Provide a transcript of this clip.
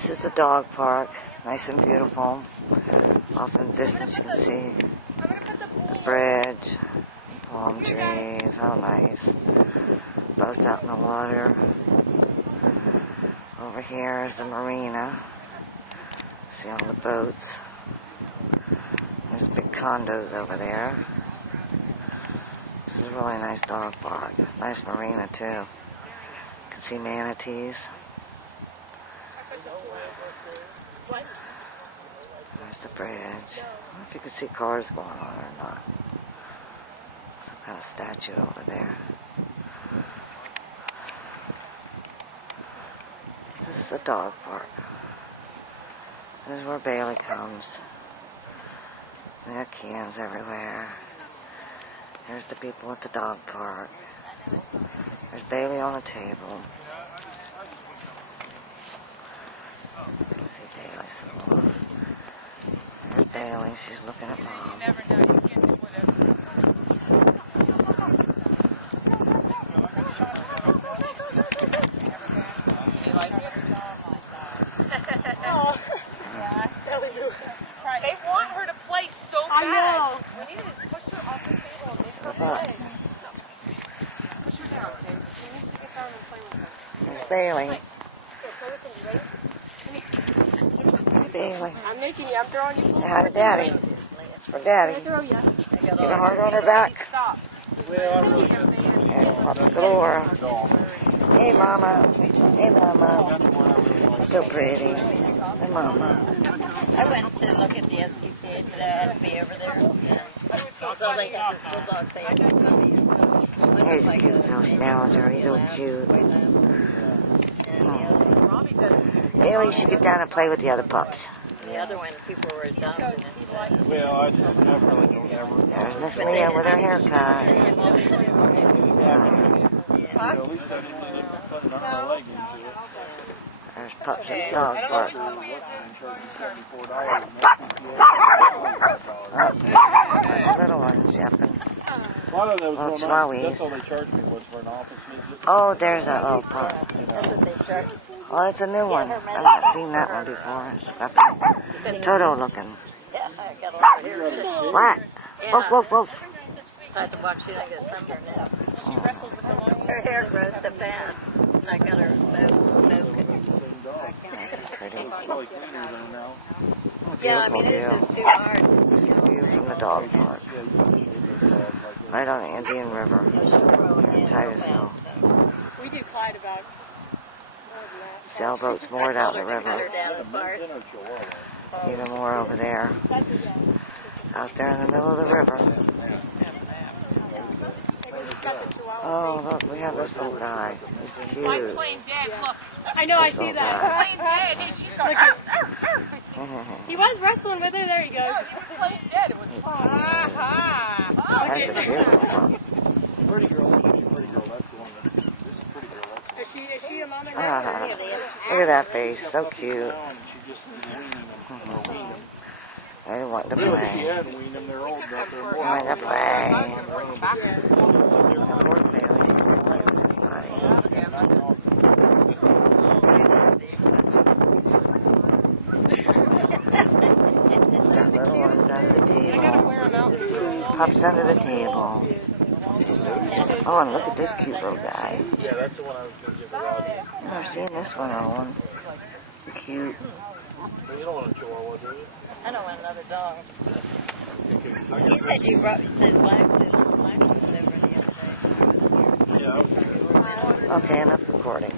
This is the dog park, nice and beautiful. Off in the distance you can see the bridge, palm trees, how nice. Boats out in the water. Over here is the marina. See all the boats. There's big condos over there. This is a really nice dog park. Nice marina too. You can see manatees. There's the bridge. I don't know if you can see cars going on or not. Some kind of statue over there. This is a dog park. This is where Bailey comes. They got cans everywhere. Here's the people at the dog park. There's Bailey on the table. You can see Bailey some more. There's Bailey, she's looking at Mom. They want her to play so bad. I know. We need to just push her off the table and make her play. Push her down, okay? She needs to get down and play with her. There's Bailey. Go play with him, you ready? Come here. Hey, Bailey. I'm making you. I'm throwing you. Say hi to Daddy. It's for Daddy. I'm going to throw you. See the heart on her back? Stop. And pops galore. Hey, Mama. Hey, Mama. Still pretty. Hey, Mama. I went to look at the SPCA today. I had to be over there. So they got this bulldog thing. He's a cute little schnauzer. He's so cute. Bailey, you should get down and play with the other pups. The other one, people were adopting it. Well, I just never really don't ever. There's Miss Leah with her haircut. At least I didn't put another leg into it. There's pups at the dog park. Oh, there's little ones yapping. Little chihuahuas. That's all they charged me was for an office visit. Oh, there's that little pup. That's what they charge. Oh, it's a new one. I've not seen that one before. It's nothing Toto looking. Yeah, I got a lot of hair. What? Woof, woof, woof. I had to watch it. I got sunburned out. She wrestled with the long hair. Her hair grows so fast. And I got her Nice and pretty. Yeah, I mean, it's just too hard. This is a view from the dog park. Right on the Indian River in Titusville. We do Clyde about. Sailboats moored out in the river. Cut her down as far. Even more over there. Out there in the middle of the river. Oh, look, we have this little guy. He's cute. Playing dead. Look. I know, I see that. Playing dead. Hey, she's going. He was wrestling with her. There he goes. Yeah, he was playing dead. It was That's a cute little pup. Pretty girl. That's the one that. This is pretty girl. Is she a mother? Look at that face. So cute. They want to Really, play. she had weaned them. They're old enough. They're They more. want to play. And poor Bailey, she can't play with anybody. Some little ones under the table. Pups under the table. Oh, and look at this cute little guy. Yeah, that's the one I was going to give her. I've never seen this one, Owen. Cute. You don't want a chihuahua, do you? I don't want another dog. He said you brought his wife, the little black one, over the other day. Yeah, I was good. Okay, enough recording.